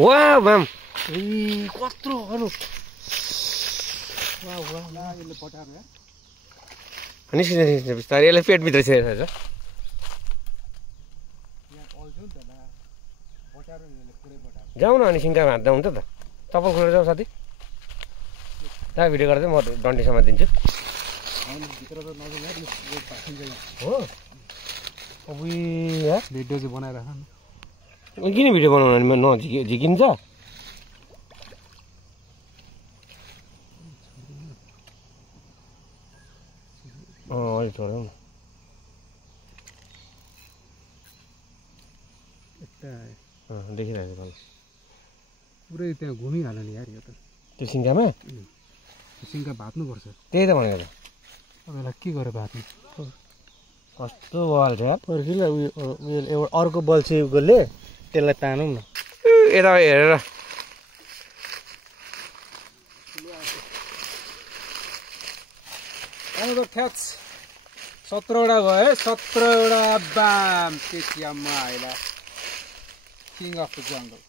वाह म्याम कत्रो अनु वाह वाह यसले पटाएर निस्किन्छ बिस्तारै यसले पेटभित्र छिरेछ जाउँ न अनि सिङ्गामा हात्दा हुन्छ त चप्पल खोलेर जाउँ साथी त्यहाँ भिडियो गर्दै म डन्डीसम्म दिन्छु हो अब भिडियो चाहिँ बनाएर किन भिडियो बनाउनु भने झिकिन्छ अहिले छोडौँ न देखिरहेको छ पुरै त्यहाँ घुमिहाल्यो नि यार यो त त्यो सिङ्गामा सिङ्गा भात्नुपर्छ त्यही त भनेको त तपाईँलाई के गरेर भात्नु कस्तो बल छ यार पर्खिला उयो एउटा अर्को बल्छी उसले त्यसलाई तानौँ न यता हेरेर ठ्याच 17वटा भयो 17वटा बाम त्यसमा आइला किङ अफ द जङ्गल